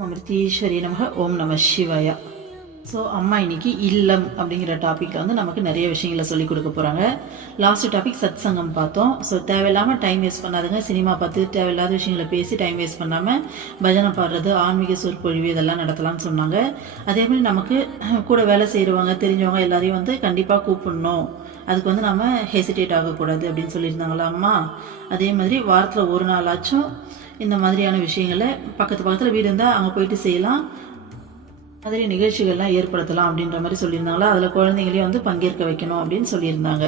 அமிர்தீஸ்வரி நமக. ஓம் நம சிவாயா. ஸோ அம்மா இன்னைக்கு இல்லம் அப்படிங்கிற டாப்பிக்கில் வந்து நமக்கு நிறைய விஷயங்களை சொல்லிக் கொடுக்க போகிறாங்க. லாஸ்ட் டாபிக் சத் சங்கம் பார்த்தோம். ஸோ தேவையில்லாமல் டைம் வேஸ்ட் பண்ணாதுங்க. சினிமா பார்த்து தேவையில்லாத விஷயங்களை பேசி டைம் வேஸ்ட் பண்ணாமல் பஜனை பாடுறது, ஆன்மீக சொற்பொழிவு இதெல்லாம் நடத்தலாம்னு சொன்னாங்க. அதே மாதிரி நமக்கு கூட வேலை செய்கிறவங்க தெரிஞ்சவங்க எல்லாரையும் வந்து கண்டிப்பாக கூப்பிடணும். அதுக்கு வந்து நம்ம ஹெசிடேட் ஆகக்கூடாது அப்படின்னு சொல்லியிருந்தாங்களா அம்மா. அதே மாதிரி வாரத்தில் ஒரு நாளாச்சும் இந்த மாதிரியான விஷயங்களை பக்கத்தில் வீடு இருந்தால் அங்கே போயிட்டு செய்யலாம், மாதிரி நிகழ்ச்சிகள்லாம் ஏற்படுத்தலாம் அப்படின்ற மாதிரி சொல்லியிருந்தாங்களா. அதில் குழந்தைங்களையும் வந்து பங்கேற்க வைக்கணும் அப்படின்னு சொல்லியிருந்தாங்க.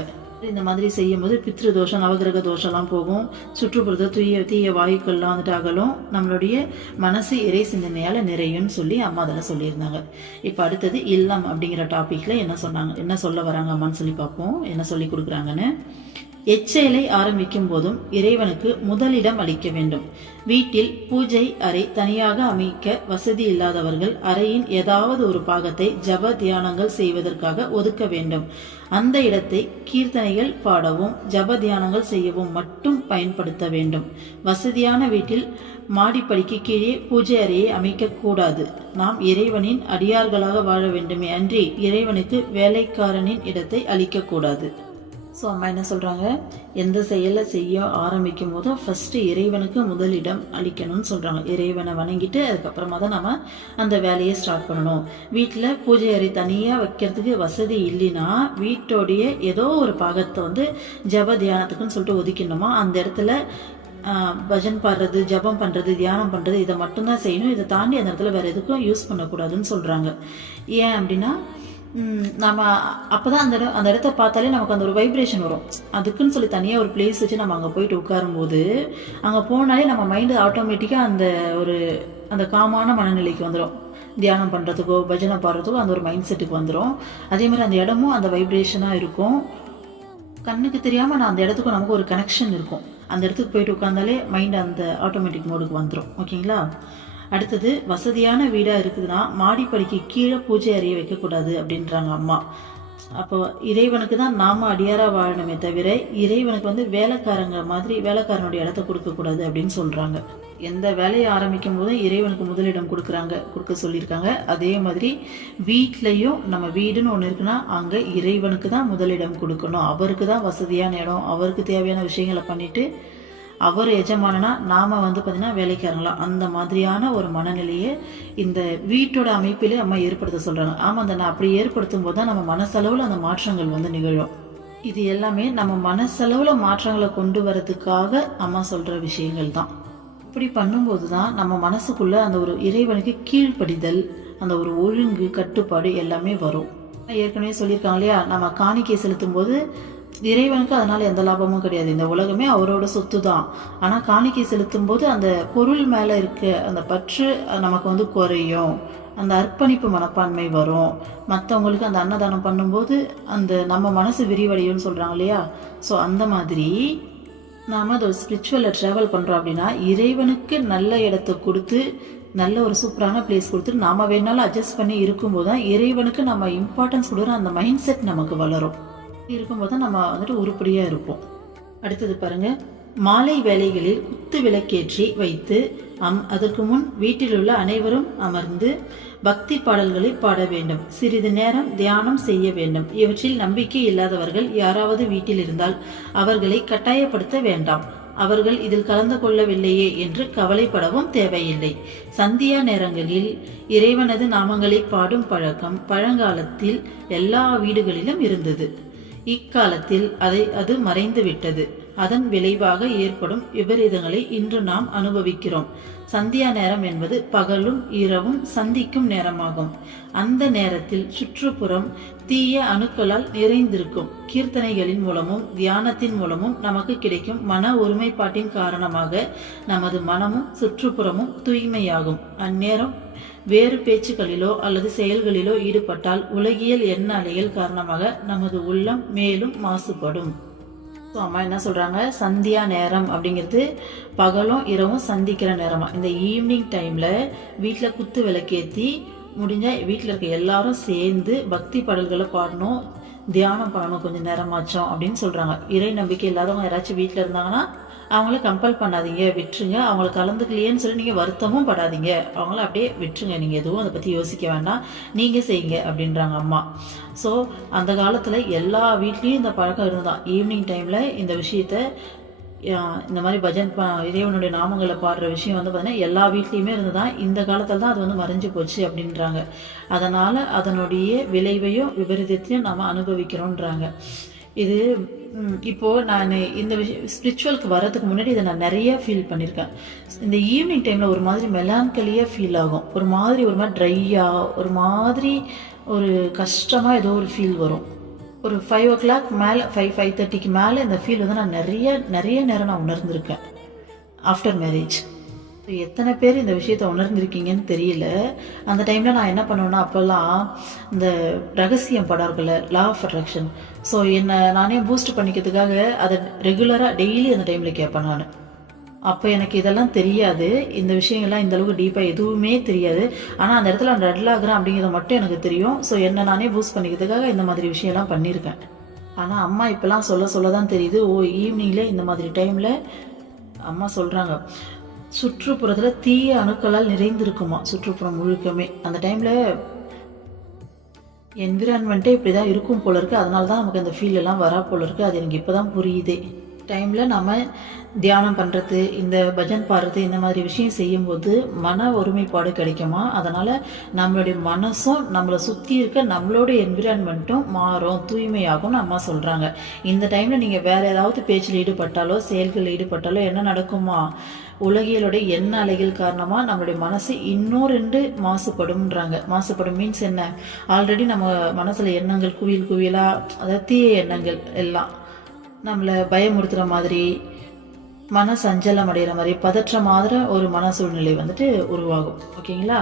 இந்த மாதிரி செய்யும்போது பித்ரு தோஷம், நவகிரக தோஷம்லாம் போகும். சுற்றுப்புறத்தில் தீய வாயுக்கள்லாம் வந்துட்டு அகலும். நம்மளுடைய மனசு இறை சிந்தனையால் நிறையும்னு சொல்லி அம்மா அதில் சொல்லியிருந்தாங்க. இப்போ அடுத்தது இல்லம் அப்படிங்கிற டாப்பிக்கில் என்ன சொன்னாங்க, என்ன சொல்ல வராங்க அம்மான்னு சொல்லி பார்ப்போம், என்ன சொல்லி கொடுக்குறாங்கன்னு. எச்செயலை ஆரம்பிக்கும் போதும் இறைவனுக்கு முதலிடம் அளிக்க வேண்டும். வீட்டில் பூஜை அறை தனியாக அமைக்க வசதி இல்லாதவர்கள் அறையின் ஏதாவது ஒரு பாகத்தை ஜப தியானங்கள் செய்வதற்காக ஒதுக்க வேண்டும். அந்த இடத்தை கீர்த்தனைகள் பாடவும் ஜப தியானங்கள் செய்யவும் மட்டும் பயன்படுத்த வேண்டும். வசதியான வீட்டில் மாடிப்படிக்கு கீழே பூஜை அறையை அமைக்க கூடாது. நாம் இறைவனின் அடியார்களாக வாழ வேண்டுமே அன்றி இறைவனுக்கு வேலைக்காரனின் இடத்தை அளிக்க கூடாது. ஸோ அம்மா என்ன சொல்கிறாங்க, எந்த செயலை செய்ய ஆரம்பிக்கும் போதும் ஃபஸ்ட்டு இறைவனுக்கு முதலிடம் அளிக்கணும்னு சொல்கிறாங்க. இறைவனை வணங்கிட்டு அதுக்கப்புறமா தான் நம்ம அந்த வேலையை ஸ்டார்ட் பண்ணணும். வீட்டில் பூஜை அறை தனியாக வைக்கிறதுக்கு வசதி இல்லைன்னா வீட்டோடைய ஏதோ ஒரு பாகத்தை வந்து ஜப தியானத்துக்குன்னு சொல்லிட்டு ஒதுக்கணுமா. அந்த இடத்துல பஜன் பாடுறது, ஜபம் பண்ணுறது, தியானம் பண்ணுறது இதை மட்டும்தான் செய்யணும். இதை தாண்டி அந்த இடத்துல வேறு எதுக்கும் யூஸ் பண்ணக்கூடாதுன்னு சொல்கிறாங்க. ஏன் அப்படின்னா நம்ம அப்போ தான் அந்த இடத்த பார்த்தாலே நமக்கு அந்த ஒரு வைப்ரேஷன் வரும். அதுக்குன்னு சொல்லி தனியாக ஒரு பிளேஸ் வச்சு நம்ம அங்கே போயிட்டு உட்காரும்போது அங்கே போனாலே நம்ம மைண்டு ஆட்டோமேட்டிக்காக அந்த காமான மனநிலைக்கு வந்துடும். தியானம் பண்ணுறதுக்கோ பஜனை பாடுறதுக்கோ அந்த ஒரு மைண்ட் செட்டுக்கு வந்துடும். அதே மாதிரி அந்த இடமும் அந்த வைப்ரேஷனாக இருக்கும். கண்ணுக்கு தெரியாமல் நான் அந்த இடத்துக்கும் நமக்கு ஒரு கனெக்ஷன் இருக்கும். அந்த இடத்துக்கு போயிட்டு உட்காந்தாலே மைண்ட் அந்த ஆட்டோமேட்டிக் மோடுக்கு வந்துடும். ஓகேங்களா. அடுத்தது வசதியான வீடாக இருக்குதுன்னா மாடிப்படிக்கு கீழே பூஜை அறையை வைக்கக்கூடாது அப்படின்றாங்க அம்மா. அப்போ இறைவனுக்கு தான் நாம அடியாராக வாழணுமே தவிர இறைவனுக்கு வந்து வேலைக்காரங்க மாதிரி வேலைக்காரனுடைய இடத்த கொடுக்கக்கூடாது அப்படின்னு சொல்கிறாங்க. எந்த வேலையை ஆரம்பிக்கும் போதும் இறைவனுக்கு முதலிடம் கொடுக்க சொல்லியிருக்காங்க. அதே மாதிரி வீட்லேயும் நம்ம வீடுன்னு ஒன்று இருக்குன்னா அங்கே இறைவனுக்கு தான் முதலிடம் கொடுக்கணும். அவருக்கு தான் வசதியான இடம், அவருக்கு தேவையான விஷயங்களை பண்ணிட்டு அவர் எஜமானனா நாம வந்து பார்த்தீங்கன்னா வேலைக்காரங்களா, அந்த மாதிரியான ஒரு மனநிலையை இந்த வீட்டோட அமைப்பிலே அம்மா ஏற்படுத்த சொல்றாங்க. ஆமா, அந்த அப்படி ஏற்படுத்தும் போது தான் நம்ம மனசளவில் அந்த மாற்றங்கள் வந்து நிகழும். இது எல்லாமே நம்ம மனசளவில் மாற்றங்களை கொண்டு வரதுக்காக அம்மா சொல்ற விஷயங்கள் தான். இப்படி பண்ணும்போது தான் நம்ம மனசுக்குள்ள அந்த ஒரு இறைவனுக்கு கீழ்ப்படிதல், அந்த ஒரு ஒழுங்கு, கட்டுப்பாடு எல்லாமே வரும். ஏற்கனவே சொல்லியிருக்காங்க இல்லையா, நம்ம காணிக்கை செலுத்தும் போது இறைவனுக்கு அதனால எந்த லாபமும் கிடையாது. இந்த உலகமே அவரோட சொத்து தான். ஆனால் காணிக்கை செலுத்தும் போது அந்த பொருள் மேலே இருக்க அந்த பற்று நமக்கு வந்து குறையும். அந்த அர்ப்பணிப்பு மனப்பான்மை வரும். மற்றவங்களுக்கு அந்த அன்னதானம் பண்ணும்போது அந்த நம்ம மனசு விரிவடையும்னு சொல்கிறாங்க இல்லையா. ஸோ அந்த மாதிரி நாம் அதை ஒரு ஸ்பிரிச்சுவலில் ட்ராவல் பண்ணுறோம் அப்படின்னா இறைவனுக்கு நல்ல இடத்த கொடுத்து நல்ல ஒரு சூப்பரான பிளேஸ் கொடுத்துட்டு நாம் வேணாலும் அட்ஜஸ்ட் பண்ணி இருக்கும்போது தான் இறைவனுக்கு நம்ம இம்பார்ட்டன்ஸ் கொடுக்குற அந்த மைண்ட் செட் நமக்கு வளரும். இருக்கும்போது நம்ம வந்துட்டு உருப்படியாக இருப்போம். அடுத்தது பாருங்க, மாலை வேளைகளில் குத்து விளக்கேற்றி வைத்து அதற்கு முன் வீட்டில் உள்ள அனைவரும் அமர்ந்து பக்தி பாடல்களை பாட வேண்டும். சிறிது நேரம் தியானம் செய்ய வேண்டும். இவற்றில் நம்பிக்கை இல்லாதவர்கள் யாராவது வீட்டில் இருந்தால் அவர்களை கட்டாயப்படுத்த வேண்டாம். அவர்கள் இதில் கலந்து கொள்ளவில்லையே என்று கவலைப்படவும் தேவையில்லை. சந்தியா நேரங்களில் இறைவனது நாமங்களை பாடும் பழக்கம் பழங்காலத்தில் எல்லா வீடுகளிலும் இருந்தது. இக்காலத்தில் அது மறைந்து விட்டது. அதன் விளைவாக ஏற்படும் விபரீதங்களை இன்று நாம் அனுபவிக்கிறோம். சந்தியா நேரம் என்பது பகலும் இரவும் சந்திக்கும் நேரமாகும். அந்த நேரத்தில் சுற்றுப்புறம் தீய அணுக்களால் நிறைந்திருக்கும். கீர்த்தனைகளின் மூலமும் தியானத்தின் மூலமும் நமக்கு கிடைக்கும் மன ஒருமைப்பாட்டின் காரணமாக நமது மனமும் சுற்றுப்புறமும் தூய்மையாகும். அந்நேரம் வேறு பேச்சுக்களிலோ அல்லது செயல்களிலோ ஈடுபட்டால் உலகியல் எண்ண அலைகள் காரணமாக நமது உள்ளம் மேலும் மாசுபடும். ஸோ அம்மா என்ன சொல்கிறாங்க, சந்தியா நேரம் அப்படிங்கிறது பகலும் இரவும் சந்திக்கிற நேரமா. இந்த ஈவினிங் டைமில் வீட்டில் குத்து விளக்கேற்றி முடிஞ்சால் வீட்டில் இருக்க எல்லாரும் சேர்ந்து பக்தி பாடல்களை பாடணும், தியானம் பண்ணணும் கொஞ்சம் நேரமாச்சோம் அப்படின்னு சொல்கிறாங்க. இறை நம்பிக்கை இல்லாதவங்க யாராச்சும் வீட்டில் இருந்தாங்கன்னா அவங்கள கம்பல் பண்ணாதீங்க, விட்டுருங்க. அவங்கள கலந்துக்கலையேன்னு சொல்லி நீங்கள் வருத்தமும் படாதீங்க. அவங்கள அப்படியே விட்டுருங்க. நீங்கள் எதுவும் அதை பற்றி யோசிக்க வேண்டாம். நீங்கள் செய்யுங்க அப்படின்றாங்க அம்மா. ஸோ அந்த காலத்தில் எல்லா வீட்லேயும் இந்த பழக்கம் இருந்தால் ஈவினிங் டைமில் இந்த விஷயத்த இந்த மாதிரி பஜன் இறைவனுடைய நாமங்களை பாடுற விஷயம் வந்து பார்த்தீங்கன்னா எல்லா வீட்லேயுமே இருந்துதான். இந்த காலத்தில் தான் அது வந்து மறைஞ்சு போச்சு அப்படின்றாங்க. அதனால் அதனுடைய விளைவையும் விபரீதத்தையும் நாம் அனுபவிக்கிறோன்றாங்க. இது இப்போது நான் இந்த விஷயம் ஸ்பிரிச்சுவலுக்கு வர்றதுக்கு முன்னாடி இதை நான் நிறைய ஃபீல் பண்ணியிருக்கேன். இந்த ஈவினிங் டைமில் ஒரு மாதிரி மெலான்கலியாக ஃபீல் ஆகும். ஒரு மாதிரி ட்ரையாக, ஒரு மாதிரி ஒரு கஷ்டமாக ஏதோ ஒரு ஃபீல் வரும். ஒரு 5 o'clock மேலே 5:30க்கு மேலே இந்த ஃபீல் வந்து நான் நிறைய நேரம் நான் உணர்ந்திருக்கேன் ஆஃப்டர் மேரேஜ். எத்தனை பேர் இந்த விஷயத்தை உணர்ந்திருக்கீங்கன்னு தெரியல. அந்த டைமில் நான் என்ன பண்ணுவேன்னா, அப்போல்லாம் இந்த ரகசியம் படம் இருக்குல்ல, லா ஆஃப் அட்ராக்ஷன். ஸோ என்னை நானே பூஸ்ட் பண்ணிக்கிறதுக்காக அதை ரெகுலராக டெய்லி அந்த டைமில் கேட்பேன் நான். அப்போ எனக்கு இதெல்லாம் தெரியாது. இந்த விஷயங்கள்லாம் இந்தளவுக்கு டீப்பாக எதுவுமே தெரியாது. ஆனால் அந்த இடத்துல நான் ரெட் ஆகிறேன் அப்படிங்கிறது மட்டும் எனக்கு தெரியும். ஸோ என்னை நானே பூஸ்ட் பண்ணிக்கிறதுக்காக இந்த மாதிரி விஷயம்லாம் பண்ணியிருக்கேன். ஆனால் அம்மா இப்போலாம் சொல்ல தான் தெரியுது. ஈவினிங்கில் இந்த மாதிரி டைமில் அம்மா சொல்கிறாங்க, சுற்றுப்புறத்தில் தீய அணுக்களால் நிறைந்திருக்குமா சுற்றுப்புறம் முழுக்கமே. அந்த டைமில் என்விரான்மெண்ட்டே இப்படி தான் இருக்கும் போல இருக்குது. அதனால தான் நமக்கு அந்த ஃபீல் எல்லாம் வரா போல இருக்குது. அது எனக்கு இப்போ தான் புரியுதே. டைமில் நம்ம தியானம் பண்ணுறது, இந்த பஜன் பாடுறது, இந்த மாதிரி விஷயம் செய்யும்போது மன ஒருமைப்பாடு கிடைக்குமா. அதனால் நம்மளுடைய மனசும் நம்மளை சுற்றி இருக்க நம்மளோட என்விரான்மெண்ட்டும் மாறும், தூய்மையாகும்னு அம்மா சொல்கிறாங்க. இந்த டைமில் நீங்கள் வேறு ஏதாவது பேச்சில் ஈடுபட்டாலோ செயல்களில் ஈடுபட்டாலோ என்ன நடக்குமா, உலகியலுடைய எண்ண அலைகள் காரணமாக நம்மளுடைய மனசு இன்னும் 2 மாசுபடும்ன்றாங்க. மாசுபடும் மீன்ஸ் என்ன, ஆல்ரெடி நம்ம மனசில் எண்ணங்கள் குவியலாக, அதாவது தீய எண்ணங்கள் எல்லாம் நம்மளை பயமுறுத்துகிற மாதிரி, மன சஞ்சலம் அடைகிற மாதிரி, பதற்றமாகிற ஒரு மன சூழ்நிலை வந்துட்டு உருவாகும். ஓகேங்களா?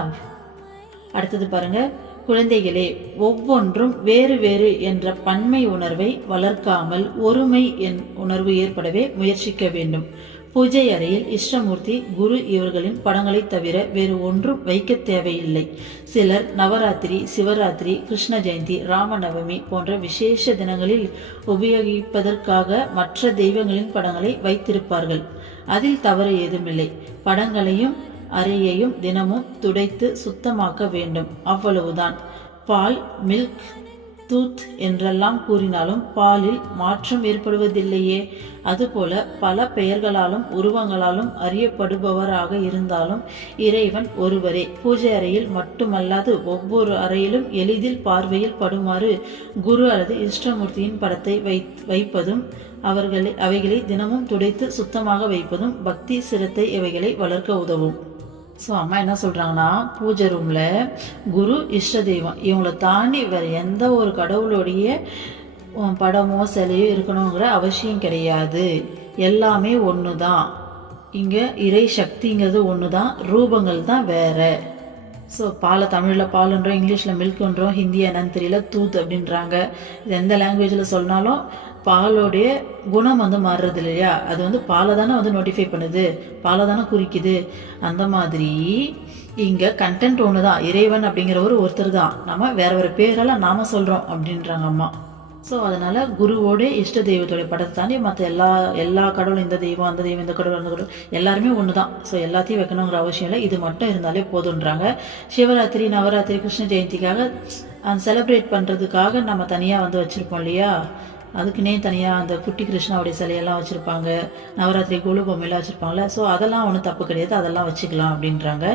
அடுத்தது பாருங்க, குழந்தைகளே, ஒவ்வொன்றும் வேறு வேறு என்ற பன்மை உணர்வை வளர்க்காமல் ஒருமை உணர்வு ஏற்படவே முயற்சிக்க வேண்டும். பூஜை அறையில் இஷ்டமூர்த்தி, குரு இவர்களின் படங்களை தவிர வேறு ஒன்றும் வைக்க தேவையில்லை. சிலர் நவராத்திரி, சிவராத்திரி, கிருஷ்ண ஜெயந்தி, ராமநவமி போன்ற விசேஷ தினங்களில் உபயோகிப்பதற்காக மற்ற தெய்வங்களின் படங்களை வைத்திருப்பார்கள். அதில் தவறு ஏதுமில்லை. படங்களையும் அறையையும் தினமும் துடைத்து சுத்தமாக்க வேண்டும், அவ்வளவுதான். பால், மில்க், தூத் என்றெல்லாம் கூறினாலும் பாலில் மாற்றம் ஏற்படுவதில்லையே. அதுபோல பல பெயர்களாலும் உருவங்களாலும் அறியப்படுபவராக இருந்தாலும் இறைவன் ஒருவரே. பூஜை அறையில் மட்டுமல்லாது ஒவ்வொரு அறையிலும் எளிதில் பார்வையில் படுமாறு குரு அல்லது இஷ்டமூர்த்தியின் படத்தை வைப்பதும் அவைகளை தினமும் துடைத்து சுத்தமாக வைப்பதும் பக்தி சிரத்தை இவைகளை வளர்க்க உதவும். ஸோ அம்மா என்ன சொல்கிறாங்கன்னா, பூஜை ரூமில் குரு, இஷ்ட தெய்வம் இவங்களை தாண்டி வேறு எந்த ஒரு கடவுளுடைய படமோ சிலையோ இருக்கணுங்கிற அவசியம் கிடையாது. எல்லாமே ஒன்று தான். இங்கே இறை சக்திங்கிறது ஒன்று தான், ரூபங்கள் தான் வேறு. ஸோ பாலை தமிழில் பாலுன்றோம், இங்கிலீஷில் மில்க்குன்றோம், ஹிந்தி என்னன்னு தெரியல, தூத் அப்படின்றாங்க. இது எந்த லாங்குவேஜில் சொன்னாலும் பாலோடைய குணம் வந்து மாறுறது இல்லையா. அது வந்து பாலை தானே வந்து நோட்டிஃபை பண்ணுது, பாலை தானே குறிக்குது. அந்த மாதிரி இங்கே கண்டென்ட் ஒன்று தான். இறைவன் அப்படிங்கிறவர் ஒருத்தர் தான், நம்ம வேறு வேறு பேரெல்லாம் நாம சொல்கிறோம் அப்படின்றாங்க அம்மா. ஸோ அதனால் குருவோட இஷ்ட தெய்வத்தோடைய படத்தை தாண்டி மற்ற எல்லா கடவுளும், இந்த தெய்வம் அந்த தெய்வம் இந்த கடவுள் அந்த கடவுள் எல்லாருமே ஒன்று தான். ஸோ எல்லாத்தையும் வைக்கணுங்கிற அவசியம் இல்லை, இது மட்டும் இருந்தாலே போதுன்றாங்க. சிவராத்திரி, நவராத்திரி, கிருஷ்ண ஜெயந்திக்காக செலிப்ரேட் பண்ணுறதுக்காக நம்ம தனியாக வந்து வச்சுருப்போம் இல்லையா, அதுக்குன்னே தனியாக அந்த குட்டி கிருஷ்ணாவுடைய சிலையெல்லாம் வச்சுருப்பாங்க, நவராத்திரி கொலு பொம்மையெல்லாம் வச்சுருப்பாங்களே. ஸோ அதெல்லாம் ஒன்றும் தப்பு கிடையாது, அதெல்லாம் வச்சுக்கலாம் அப்படின்றாங்க.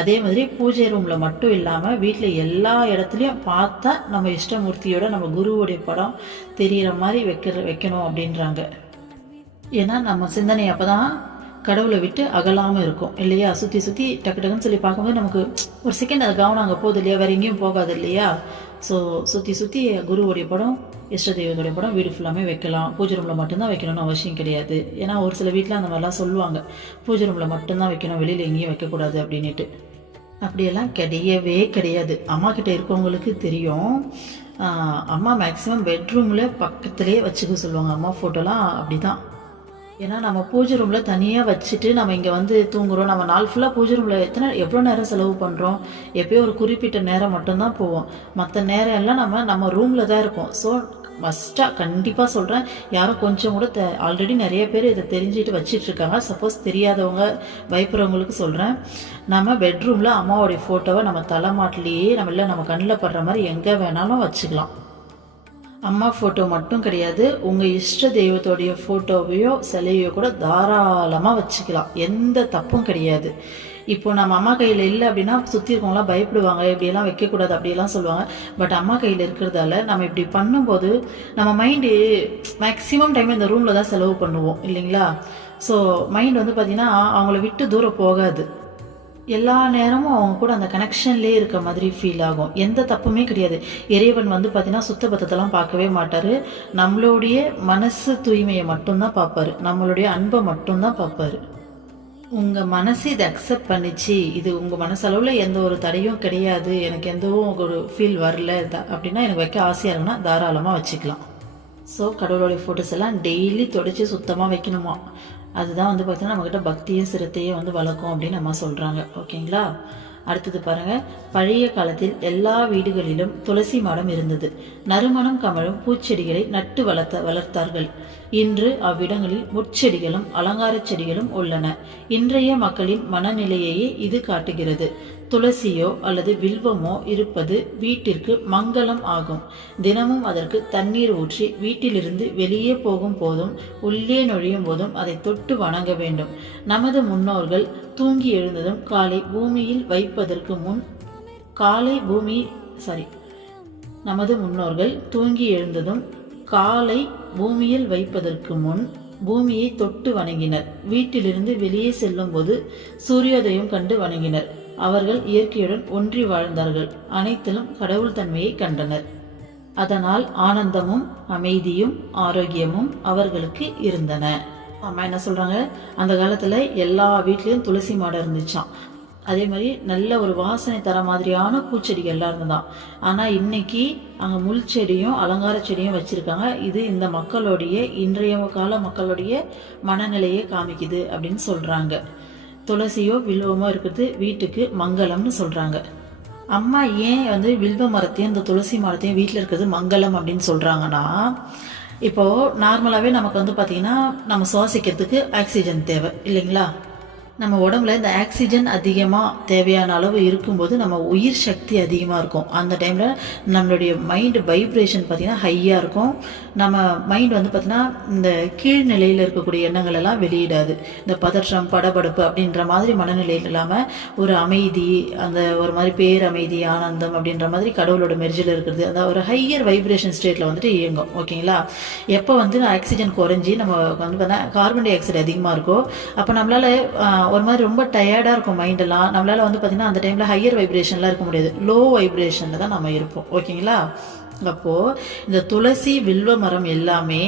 அதே மாதிரி பூஜை ரூமில் மட்டும் இல்லாமல் வீட்டில் எல்லா இடத்துலையும் பார்த்தா நம்ம இஷ்டமூர்த்தியோட நம்ம குருவுடைய படம் தெரிகிற மாதிரி வைக்கணும் அப்படின்றாங்க. ஏன்னா நம்ம சிந்தனை அப்போ தான் கடவுளை விட்டு அகலாமல் இருக்கும் இல்லையா. சுற்றி டக்குன்னு சொல்லி பார்க்கும்போது நமக்கு ஒரு செகண்ட் அது கவனம் அங்கே போகுது இல்லையா, வேறு எங்கேயும் போகாது இல்லையா. ஸோ சுற்றி குருவுடைய படம், இஷ்ட தெய்வத்துடைய படம் வீடு ஃபுல்லாமே வைக்கலாம். பூஜை ரூமில் மட்டும்தான் வைக்கணும்னு அவசியம் கிடையாது. ஏன்னா ஒரு சில வீட்டில் அந்த மாதிரிலாம் சொல்லுவாங்க, பூஜை ரூமில் மட்டும்தான் வைக்கணும், வெளியில் எங்கேயும் வைக்கக்கூடாது அப்படின்ட்டு. அப்படியெல்லாம் கிடையவே கிடையாது. அம்மா கிட்ட இருக்கவங்களுக்கு தெரியும். அம்மா மேக்ஸிமம் பெட்ரூமில் பக்கத்துலேயே வச்சுக்க சொல்லுவாங்க. அம்மா ஃபோட்டோலாம் அப்படி தான். ஏன்னா நம்ம பூஜை ரூமில் தனியாக வச்சுட்டு நம்ம இங்கே வந்து தூங்குகிறோம். நம்ம நாள் ஃபுல்லாக பூஜை ரூமில் எவ்வளோ நேரம் செலவு பண்ணுறோம், எப்போயோ ஒரு குறிப்பிட்ட நேரம் மட்டும்தான் போவோம். மற்ற நேரம் எல்லாம் நம்ம ரூமில் தான் இருப்போம். ஸோ மஸ்ட்டாக கண்டிப்பாக சொல்கிறேன். யாரும் கொஞ்சம் கூட ஆல்ரெடி நிறைய பேர் இதை தெரிஞ்சுட்டு வச்சிட்ருக்காங்க. சப்போஸ் தெரியாதவங்க பயப்படுறவங்களுக்கு சொல்கிறேன். நம்ம பெட்ரூமில் அம்மாவோடைய ஃபோட்டோவை நம்ம தலைமாட்டிலேயே நம்ம கண்ணில் படுற மாதிரி எங்கே வேணாலும் வச்சுக்கலாம். அம்மா ஃபோட்டோ மட்டும் கிடையாது, உங்கள் இஷ்ட தெய்வத்தோடைய ஃபோட்டோவையோ சிலையோ கூட தாராளமாக வச்சுக்கலாம். எந்த தப்பும் கிடையாது. இப்போ நம்ம அம்மா கையில் இல்லை அப்படின்னா சுற்றி இருக்கவங்களாம் பயப்படுவாங்க, இப்படியெல்லாம் வைக்கக்கூடாது அப்படியெல்லாம் சொல்லுவாங்க. பட் அம்மா கையில் இருக்கிறதால நம்ம இப்படி பண்ணும்போது நம்ம மைண்டு மேக்ஸிமம் டைம் இந்த ரூமில் தான் செலவு பண்ணுவோம் இல்லைங்களா? ஸோ மைண்ட் வந்து பார்த்திங்கன்னா அவங்கள விட்டு தூரம் போகாது. எல்லா நேரமும் அவங்க கூட அந்த கனெக்ஷன்லேயே இருக்க மாதிரி ஃபீல் ஆகும். எந்த தப்புமே கிடையாது. இறைவன் வந்து பார்த்தீங்கன்னா சுத்தபத்தத்தெல்லாம் பார்க்கவே மாட்டார். நம்மளுடைய மனசு தூய்மையை மட்டும்தான் பார்ப்பார். நம்மளுடைய அன்பை மட்டும்தான் பார்ப்பார். உங்கள் மனசு இதை அக்செப்ட் பண்ணிச்சு, இது உங்கள் மனசளவில் எந்த ஒரு தடையும் கிடையாது, எனக்கு எந்தவும் ஒரு ஃபீல் வரல அப்படின்னா எனக்கு வைக்க ஆசையாக இருக்குன்னா தாராளமாக வச்சுக்கலாம். ஸோ கடவுளுடைய ஃபோட்டோஸ் எல்லாம் டெய்லி தொடச்சி சுத்தமாக வைக்கணுமா. அதுதான் வந்து பார்த்தீங்கன்னா நம்மக்கிட்ட பக்தியும் சிரத்தையே வந்து வளர்க்கும் அப்படின்னு நம்ம சொல்கிறாங்க. ஓகேங்களா? அடுத்தது பாருங்கள். பழைய காலத்தில் எல்லா வீடுகளிலும் துளசி மாடம் இருந்தது. நறுமணம் கமழும் பூச்செடிகளை நட்டு வளர்த்தார்கள். இன்று அவ்விடங்களில் முட்செடிகளும் அலங்கார செடிகளும் உள்ளன. இன்றைய மக்களின் மனநிலையையே இது காட்டுகிறது. துளசியோ அல்லது வில்வமோ இருப்பது வீட்டிற்கு மங்களம் ஆகும். தினமும் அதற்கு தண்ணீர் ஊற்றி வீட்டிலிருந்து வெளியே போகும் போதும் உள்ளே நுழையும் போதும் அதை தொட்டு வணங்க வேண்டும். நமது முன்னோர்கள் தூங்கி எழுந்ததும் நமது முன்னோர்கள் தூங்கி எழுந்ததும் காலை பூமியில் வைப்பதற்கு முன் பூமியை தொட்டு வணங்கினர். வீட்டிலிருந்து வெளியே செல்லும் போது சூரியோதயம் கண்டு வணங்கினர். அவர்கள் இயற்கையுடன் ஒன்றி வாழ்ந்தார்கள். அனைத்திலும் கடவுள் தன்மையை கண்டனர். அதனால் ஆனந்தமும் அமைதியும் ஆரோக்கியமும் அவர்களுக்கு இருந்தன. அம்மா என்ன சொல்றாங்க, அந்த காலத்துல எல்லா வீட்லயும் துளசி மாடம் இருந்துச்சான். அதே மாதிரி நல்ல ஒரு வாசனை தர மாதிரியான பூச்செடிகள்லாம் இருந்ததான். ஆனால் இன்னைக்கு அங்கே முள் செடியும் அலங்கார செடியும் வச்சுருக்காங்க. இது இந்த மக்களுடைய இன்றைய கால மக்களுடைய மனநிலையை காமிக்குது அப்படின்னு சொல்கிறாங்க. துளசியோ வில்வமோ இருக்கிறது வீட்டுக்கு மங்களம்னு சொல்கிறாங்க. அம்மா ஏன் வந்து வில்வ மரத்தையும் இந்த துளசி மரத்தையும் வீட்டில் இருக்கிறது மங்களம் அப்படின்னு சொல்கிறாங்கன்னா, இப்போது நார்மலாகவே நமக்கு வந்து பார்த்திங்கன்னா நம்ம சுவாசிக்கிறதுக்கு ஆக்சிஜன் தேவை இல்லைங்களா? நம்ம உடம்புல இந்த ஆக்சிஜன் அதிகமாக தேவையான அளவு இருக்கும்போது நம்ம உயிர் சக்தி அதிகமாக இருக்கும். அந்த டைமில் நம்மளுடைய மைண்டு வைப்ரேஷன் பார்த்திங்கன்னா ஹையாக இருக்கும். நம்ம மைண்ட் வந்து பார்த்திங்கன்னா இந்த கீழ்நிலையில் இருக்கக்கூடிய எண்ணங்கள் எல்லாம் வெளியிடாது. இந்த பதற்றம் படபடப்பு அப்படின்ற மாதிரி மனநிலையில் இல்லாமல் ஒரு அமைதி, அந்த ஒரு மாதிரி பேரமைதி ஆனந்தம் அப்படின்ற மாதிரி கடவுளோட மெர்ஜில் இருக்கிறது, அந்த ஒரு ஹையர் வைப்ரேஷன் ஸ்டேட்டில் வந்துட்டு இயங்கும். ஓகேங்களா? எப்போ வந்து ஆக்சிஜன் குறைஞ்சி நம்ம வந்து பார்த்தா கார்பன் டை ஆக்சைடு அதிகமாக இருக்கும், அப்போ நம்மளால் ஒரு மாதிரி ரொம்ப டயர்டாக இருக்கும் மைண்டெல்லாம். நம்மளால் வந்து பார்த்திங்கன்னா அந்த டைமில் ஹையர் வைப்ரேஷன்லாம் இருக்க முடியாது. லோ வைப்ரேஷனில் தான் நம்ம இருப்போம். ஓகேங்களா? அப்போது இந்த துளசி வில்வ மரம் எல்லாமே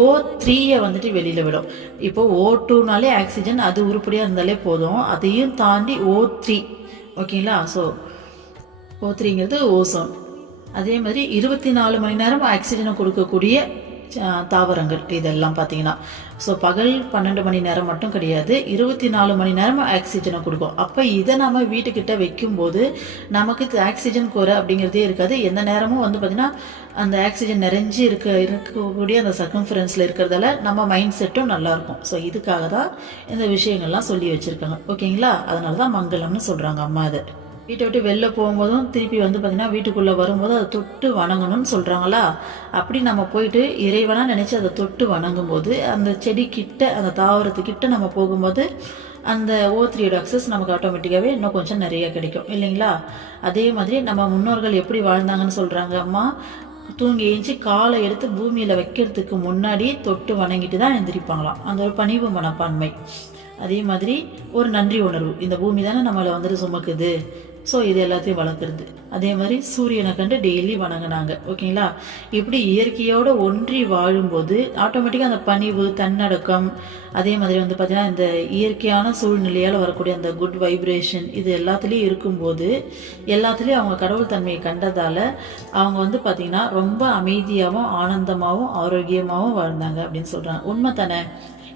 O3 வந்துட்டு வெளியில் விடும். இப்போ O2னாலே ஆக்சிஜன், அது உருப்படியாக இருந்தாலே போதும். அதையும் தாண்டி O3. ஓகேங்களா? ஸோ O3ங்கிறது ஓசோன். அதே மாதிரி 24 மணி நேரம் ஆக்சிஜனை கொடுக்கக்கூடிய தாவரங்கள் இதெல்லாம் பார்த்தீங்கன்னா. ஸோ பகல் 12 மணி நேரம் மட்டும் கிடையாது, 24 மணி நேரம் ஆக்சிஜனை கொடுக்கும். அப்போ இதை நம்ம வீட்டுக்கிட்ட வைக்கும்போது நமக்கு ஆக்சிஜன் குறை அப்படிங்கிறதே இருக்காது. எந்த நேரமும் வந்து பார்த்திங்கன்னா அந்த ஆக்சிஜன் நிறைஞ்சி இருக்கக்கூடிய அந்த சர்க்கம்ஃபரன்ஸில் இருக்கிறதால நம்ம மைண்ட் செட்டும் நல்லாயிருக்கும். ஸோ இதுக்காக தான் இந்த விஷயங்கள்லாம் சொல்லி வச்சுருக்காங்க. ஓகேங்களா? அதனால தான் மங்களம்னு சொல்கிறாங்க அம்மா. அதை வீட்டை விட்டு வெளில போகும்போதும் திருப்பி வந்து பார்த்திங்கன்னா வீட்டுக்குள்ளே வரும்போது அதை தொட்டு வணங்கணும்னு சொல்கிறாங்களா? அப்படி நம்ம போயிட்டு இறைவனாக நினச்சி அதை தொட்டு வணங்கும் போது அந்த செடிக்கிட்ட அந்த தாவரத்துக்கிட்ட நம்ம போகும்போது அந்த O3 அக்சஸ் நமக்கு ஆட்டோமேட்டிக்காகவே இன்னும் கொஞ்சம் நிறைய கிடைக்கும் இல்லைங்களா? அதே மாதிரி நம்ம முன்னோர்கள் எப்படி வாழ்ந்தாங்கன்னு சொல்கிறாங்க அம்மா. தூங்கி ஏஞ்சி காலை எடுத்து பூமியில் வைக்கிறதுக்கு முன்னாடி தொட்டு வணங்கிட்டு தான் எந்திரிப்பாங்களாம். அந்த ஒரு பணிவு மனப்பான்மை. அதே மாதிரி ஒரு நன்றி உணர்வு, இந்த பூமி தானே நம்மளை வந்துட்டு சுமக்குது, ஸோ இது எல்லாத்தையும் வளர்க்குறது. அதே மாதிரி சூரியனை கண்டு டெய்லி வணங்கினாங்க. ஓகேங்களா? இப்படி இயற்கையோடு ஒன்றி வாழும்போது ஆட்டோமேட்டிக்காக அந்த பணிவு தன்னடக்கம், அதே மாதிரி வந்து பார்த்திங்கன்னா இந்த இயற்கையான சூழ்நிலையால் வரக்கூடிய அந்த குட் வைப்ரேஷன் இது எல்லாத்துலேயும் இருக்கும்போது எல்லாத்துலேயும் அவங்க கடவுள் தன்மையை கண்டதால் அவங்க வந்து பார்த்திங்கன்னா ரொம்ப அமைதியாகவும் ஆனந்தமாகவும் ஆரோக்கியமாகவும் வாழ்ந்தாங்க அப்படின்னு சொல்கிறாங்க. உண்மை தானே?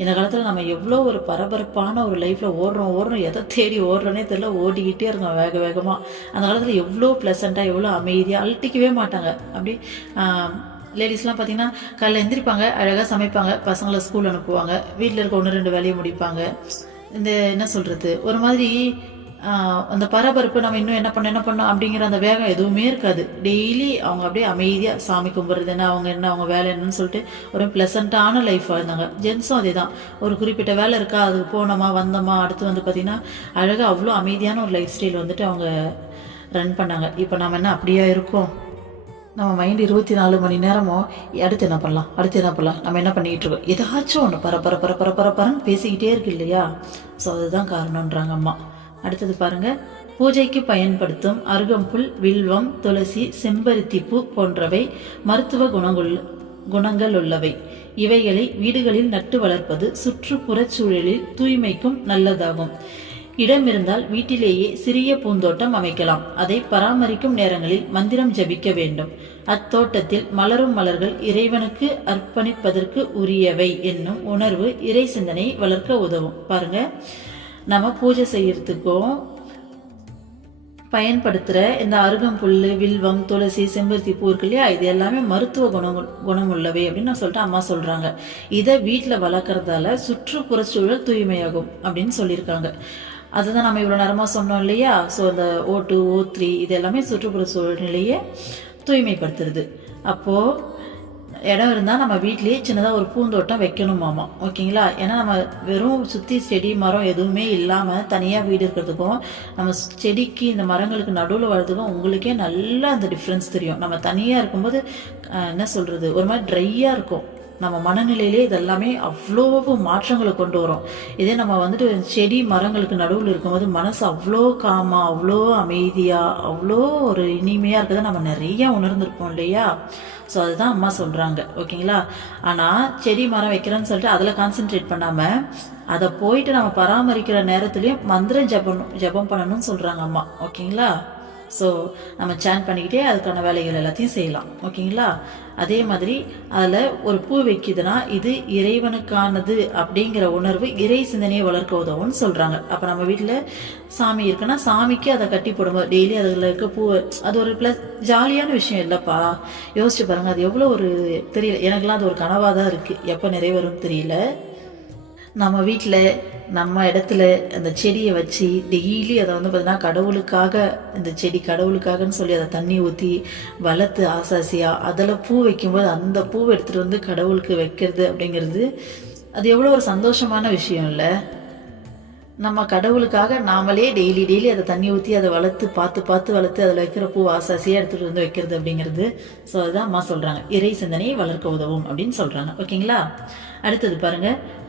இந்த காலத்தில் நம்ம எவ்வளோ ஒரு பரபரப்பான ஒரு லைஃப்பில் ஓடுறோம், எதை தேடி ஓடுறோன்னே தெரியல, ஓடிக்கிட்டே இருக்கோம் வேக வேகமாக. அந்த காலத்தில் எவ்வளோ ப்ளசண்ட்டாக எவ்வளோ அமைதியாக அழட்டிக்கவே மாட்டாங்க. அப்படி லேடிஸ்லாம் பார்த்தீங்கன்னா காலைல எந்திரிப்பாங்க, அழகாக சமைப்பாங்க, பசங்களை ஸ்கூல் அனுப்புவாங்க, வீட்டில் இருக்க 1-2 வேலையை முடிப்பாங்க. இந்த என்ன சொல்கிறது, ஒரு மாதிரி அந்த பரபரப்பு, நம்ம இன்னும் என்ன பண்ணோம் அப்படிங்கிற அந்த வேகம் எதுவுமே இருக்காது. டெய்லி அவங்க அப்படியே அமைதியாக சாமி கும்பிட்றது என்ன, அவங்க வேலை என்னன்னு சொல்லிட்டு ஒரு ப்ளசண்ட்டான லைஃப் வாழ்ந்தாங்க. ஜென்ஸும் அதே தான். ஒரு குறிப்பிட்ட வேலை இருக்கா, அதுக்கு போனோமா வந்தோமா, அடுத்து வந்து பார்த்திங்கன்னா அழகாக அவ்வளோ அமைதியான ஒரு லைஃப் ஸ்டைல் வந்துட்டு அவங்க ரன் பண்ணாங்க. இப்போ நம்ம என்ன அப்படியா இருக்கோம்? நம்ம மைண்டு 24 மணி நேரமும் அடுத்து என்ன பண்ணலாம், நம்ம என்ன பண்ணிக்கிட்டு இருக்கோம், ஏதாச்சும் ஒன்று பரப்பரன்னு பேசிக்கிட்டே இருக்கு இல்லையா? ஸோ அதுதான் காரணன்றாங்க அம்மா. அடுத்தது பாருங்க, பூஜைக்கு பயன்படுத்தும் அருகம்புல், வில்வம், துளசி, செம்பருத்திப்பூ போன்றவை மருத்துவ குணங்கள் உள்ளவை. இவைகளை வீடுகளில் நட்டு வளர்ப்பது சுற்றுப்புறச் சூழலில் தூய்மைக்கும் நல்லதாகும். இடம் இருந்தால் வீட்டிலேயே சிறிய பூந்தோட்டம் அமைக்கலாம். அதை பராமரிக்கும் நேரங்களில் மந்திரம் ஜபிக்க வேண்டும். அத்தோட்டத்தில் மலரும் மலர்கள் இறைவனுக்கு அர்ப்பணிப்பதற்கு உரியவை என்னும் உணர்வு இறை சிந்தனை வளர்க்க உதவும். பாருங்க, நம்ம பூஜை செய்யறதுக்கும் பயன்படுத்துகிற இந்த அருகம்புல், வில்வம், துளசி, செம்பருத்தி பூ இருக்கு இல்லையா, இது எல்லாமே மருத்துவ குணம் உள்ளவை அப்படின்னு நான் சொல்லிட்டு அம்மா சொல்கிறாங்க. இதை வீட்டில் வளர்க்குறதால சுற்றுப்புற சூழல் தூய்மையாகும் அப்படின்னு சொல்லியிருக்காங்க. அதுதான் நம்ம இவ்வளோ நேரமாக சொன்னோம் இல்லையா? ஸோ அந்த O2, O3 இது எல்லாமே சுற்றுப்புற சூழ்நிலையை தூய்மைப்படுத்துறது. அப்போது இடம் இருந்தால் நம்ம வீட்லேயே சின்னதாக ஒரு பூந்தோட்டம் வைக்கணுமாமா, ஓகேங்களா? ஏன்னா நம்ம வெறும் சுற்றி செடி மரம் எதுவுமே இல்லாமல் தனியாக வீடு இருக்கிறதுக்கும் நம்ம செடிக்கு இந்த மரங்களுக்கு நடுவில் வர்றதுக்கும் உங்களுக்கே நல்லா அந்த டிஃப்ரென்ஸ் தெரியும். நம்ம தனியாக இருக்கும்போது என்ன சொல்கிறது, ஒரு மாதிரி ட்ரையாக இருக்கும். நம்ம மனநிலையிலே இதெல்லாமே அவ்வளோ மாற்றங்களை கொண்டு வரும். இதே நம்ம வந்துட்டு செடி மரங்களுக்கு நடுவில் இருக்கும்போது மனசு அவ்வளோ காமாக, அவ்வளோ அமைதியாக, அவ்வளோ ஒரு இனிமையாக இருக்கிறத நம்ம நிறையா உணர்ந்துருப்போம் இல்லையா? ஸோ அதுதான் அம்மா சொல்கிறாங்க, ஓகேங்களா? ஆனால் செடி மரம் வைக்கிறேன்னு சொல்லிட்டு அதில் கான்சென்ட்ரேட் பண்ணாமல் அதை போயிட்டு நம்ம பராமரிக்கிற நேரத்துலையும் மந்திரம் ஜபம் பண்ணணும்னு சொல்கிறாங்க அம்மா, ஓகேங்களா? ஸோ நம்ம சேன் பண்ணிக்கிட்டே அதுக்கான வேலைகள் எல்லாத்தையும் செய்யலாம், ஓகேங்களா? அதே மாதிரி அதில் ஒரு பூ வைக்குதுன்னா இது இறைவனுக்கானது அப்படிங்கிற உணர்வு இறை சிந்தனையை வளர்க்க உதவும்னு சொல்கிறாங்க. அப்போ நம்ம வீட்டில் சாமி இருக்குன்னா சாமிக்கு அதை கட்டி போடும்போது டெய்லி அதில் இருக்க பூவை, அது ஒரு ப்ளஸ் ஜாலியான விஷயம் இல்லைப்பா. யோசிச்சு பாருங்கள், அது எவ்வளோ ஒரு தெரியல, எனக்குலாம் அது ஒரு கனவாக தான் இருக்குது, எப்போ நிறைவேறும் தெரியல. நம்ம வீட்டில் நம்ம இடத்துல அந்த செடியை வச்சு டெய்லி அதை வந்து பார்த்திங்கன்னா கடவுளுக்காக, இந்த செடி கடவுளுக்காகன்னு சொல்லி அதை தண்ணி ஊற்றி வளர்த்து ஆசாசியாக அதில் பூ வைக்கும்போது அந்த பூவை எடுத்துகிட்டு வந்து கடவுளுக்கு வைக்கிறது அப்படிங்கிறது அது எவ்வளோ ஒரு சந்தோஷமான விஷயம் இல்லை? நம்ம கடவுளுக்காக நாமளே டெய்லி அதை தண்ணி ஊற்றி அதை பார்த்து வளர்த்து அதில் வைக்கிற பூ ஆசாசியாக எடுத்துகிட்டு வந்து வைக்கிறது அப்படிங்கிறது. ஸோ அதுதான் அம்மா சொல்கிறாங்க, இறை சிந்தனையை வளர்க்க உதவும் அப்படின்னு சொல்கிறாங்க, ஓகேங்களா? அடுத்தது பாருங்க,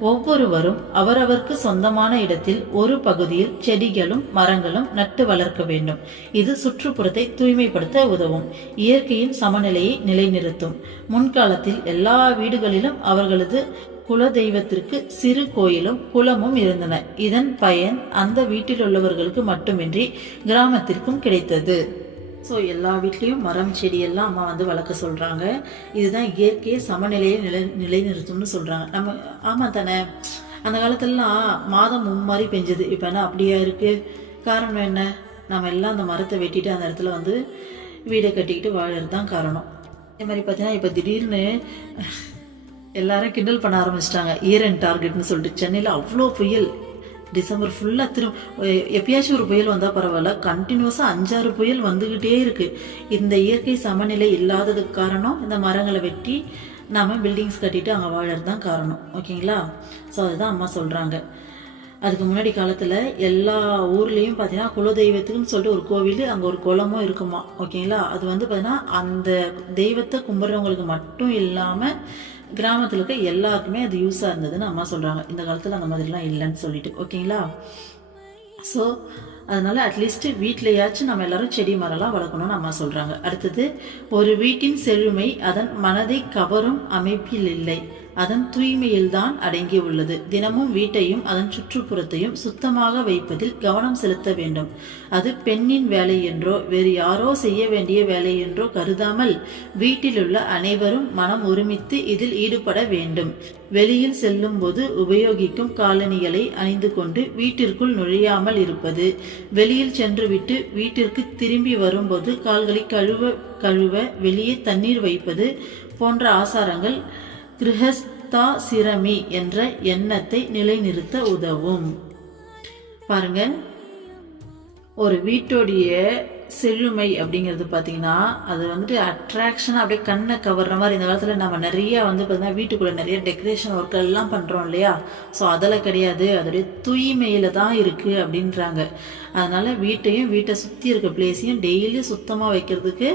ஒவ்வொருவரும் அவரவருக்கு சொந்தமான இடத்தில் ஒரு பகுதியில் செடிகளும் மரங்களும் நட்டு வளர்க்க வேண்டும். இது சுற்றுப்புறத்தை தூய்மைப்படுத்த உதவும், இயற்கையின் சமநிலையை நிலைநிறுத்தும். முன்காலத்தில் எல்லா வீடுகளிலும் அவர்களது குல தெய்வத்திற்கு சிறு கோயிலும் குளமும் இருந்தன. இதன் பயன் அந்த வீட்டில் உள்ளவர்களுக்கு மட்டுமின்றி கிராமத்திற்கும் கிடைத்தது. ஸோ எல்லா வீட்லேயும் மரம் செடியெல்லாம் அம்மா வந்து வளர்க்க சொல்கிறாங்க. இதுதான் இயற்கையை சமநிலையை நிலைநிறுத்தும்னு சொல்கிறாங்க. நம்ம ஆமாம் தானே, அந்த காலத்துலலாம் மாதம் மும்மாரி பெஞ்சது, இப்போ என்ன அப்படியா இருக்குது? காரணம் என்ன? நம்ம எல்லாம் அந்த மரத்தை வெட்டிட்டு அந்த இடத்துல வந்து வீடை கட்டிக்கிட்டு வாழறது தான் காரணம். அதே மாதிரி பார்த்தீங்கன்னா இப்போ திடீர்னு எல்லாரும் கிண்டல் பண்ண ஆரம்பிச்சிட்டாங்க, இயர் அண்ட் டார்கெட்னு சொல்லிட்டு. சென்னையில் அவ்வளோ புயல், டிசம்பர் ஃபுல்லாக எப்பயாச்சும் ஒரு புயல் வந்தால் பரவாயில்ல, கண்டினியூஸாக 5-6 புயல் வந்துக்கிட்டே இருக்குது. இந்த இயற்கை சமநிலை இல்லாததுக்கு காரணம் இந்த மரங்களை வெட்டி நாம் பில்டிங்ஸ் கட்டிட்டு அங்கே வாழறது தான் காரணம், ஓகேங்களா? ஸோ அதுதான் அம்மா சொல்கிறாங்க. அதுக்கு முன்னாடி காலத்தில் எல்லா ஊர்லேயும் பார்த்தீங்கன்னா குலதெய்வத்துக்குன்னு சொல்லிட்டு ஒரு கோவில், அங்கே ஒரு குளமும் இருக்குமா, ஓகேங்களா? அது வந்து பார்த்தீங்கன்னா அந்த தெய்வத்தை கும்பிட்றவங்களுக்கு மட்டும் இல்லாமல் கிராமத்தில் இருக்க எல்லாருக்குமே அது யூஸாக இருந்ததுன்னு அம்மா சொல்கிறாங்க. இந்த காலத்தில் அந்த மாதிரிலாம் இல்லைன்னு சொல்லிட்டு, ஓகேங்களா? ஸோ அதனால் அட்லீஸ்ட் வீட்டிலையாச்சும் நம்ம எல்லாரும் செடி மரம்லாம் வளர்க்கணும்னு அம்மா சொல்கிறாங்க. அடுத்தது, ஒரு வீட்டின் செழுமை அதன் மனதை கவரும் அமைப்பில் இல்லை, அதன் தூய்மையில்தான் அடங்கி உள்ளது. தினமும் வீட்டையும் அதன் சுற்றுப்புறத்தையும் சுத்தமாக வைப்பதில் கவனம் செலுத்த வேண்டும். அது பெண்ணின் வேலை என்றோ வேறு யாரோ செய்ய வேண்டிய வேலை என்றோ கருதாமல் வீட்டிலுள்ள அனைவரும் மனம் ஒருமித்து இதில் ஈடுபட வேண்டும். வெளியில் செல்லும் போது உபயோகிக்கும் காலணிகளை அணிந்து கொண்டு வீட்டிற்குள் நுழையாமல் இருப்பது, வெளியில் சென்றுவிட்டு வீட்டிற்கு திரும்பி வரும்போது கால்களை கழுவ வெளியே தண்ணீர் வைப்பது போன்ற ஆசாரங்கள் கிரகஸ்தாசிரமி என்ற எண்ணத்தை நிலைநிறுத்த உதவும். பாருங்க, ஒரு வீட்டோடைய செழுமை அப்படிங்கிறது பார்த்தீங்கன்னா அது வந்துட்டு அட்ராக்ஷன் அப்படியே கண்ணை கவர்ற மாதிரி. இந்த காலத்தில் நம்ம நிறைய வந்து பார்த்தீங்கன்னா வீட்டுக்குள்ளே நிறைய டெக்கரேஷன் ஒர்க் எல்லாம் பண்ணுறோம் இல்லையா? ஸோ அதெல்லாம் கிடையாது, அதோடைய தூய்மையில தான் இருக்குது அப்படின்றாங்க. அதனால் வீட்டை சுற்றி இருக்க பிளேஸையும் டெய்லி சுத்தமாக வைக்கிறதுக்கு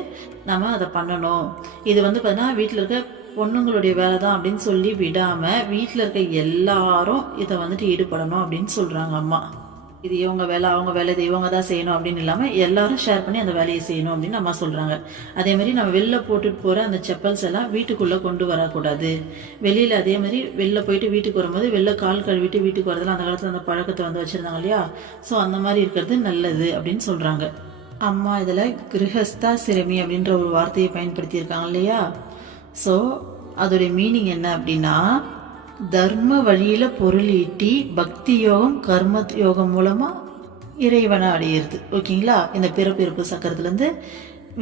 நம்ம அதை பண்ணணும். இது வந்து பார்த்தீங்கன்னா வீட்டில் இருக்க பொண்ணுங்களுடைய வேலை தான் அப்படின்னு சொல்லி விடாமல் வீட்டில் இருக்க எல்லாரும் இதை வந்துட்டு ஈடுபடணும் அப்படின்னு சொல்கிறாங்க அம்மா. இது இவங்க வேலை அவங்க வேலை இது இவங்க தான் செய்யணும் அப்படின்னு இல்லாமல் எல்லாரும் ஷேர் பண்ணி அந்த வேலையை செய்யணும் அப்படின்னு அம்மா சொல்கிறாங்க. அதே மாதிரி நம்ம வெளில போட்டுட்டு போகிற அந்த செப்பல்ஸ் எல்லாம் வீட்டுக்குள்ளே கொண்டு வரக்கூடாது. வெளியில் அதே மாதிரி வெளில போயிட்டு வீட்டுக்கு வரும்போது வெளில கால் கழுவிட்டு வீட்டுக்கு வரதெல்லாம் அந்த காலத்தில் அந்த பழக்கத்தை வந்து வச்சுருந்தாங்க இல்லையா? ஸோ அந்த மாதிரி இருக்கிறது நல்லது அப்படின்னு சொல்கிறாங்க அம்மா. இதில் கிரகஸ்தாசிரமி அப்படின்ற ஒரு வார்த்தையை பயன்படுத்தியிருக்காங்க இல்லையா? ஸோ அதோடைய மீனிங் என்ன அப்படின்னா, தர்ம வழியில பொருள் ஈட்டி பக்தி யோகம் கர்ம யோகம் மூலமா இறைவனை அடையிறது. ஓகேங்களா? இந்த பிறப்பு சக்கரத்துலேருந்து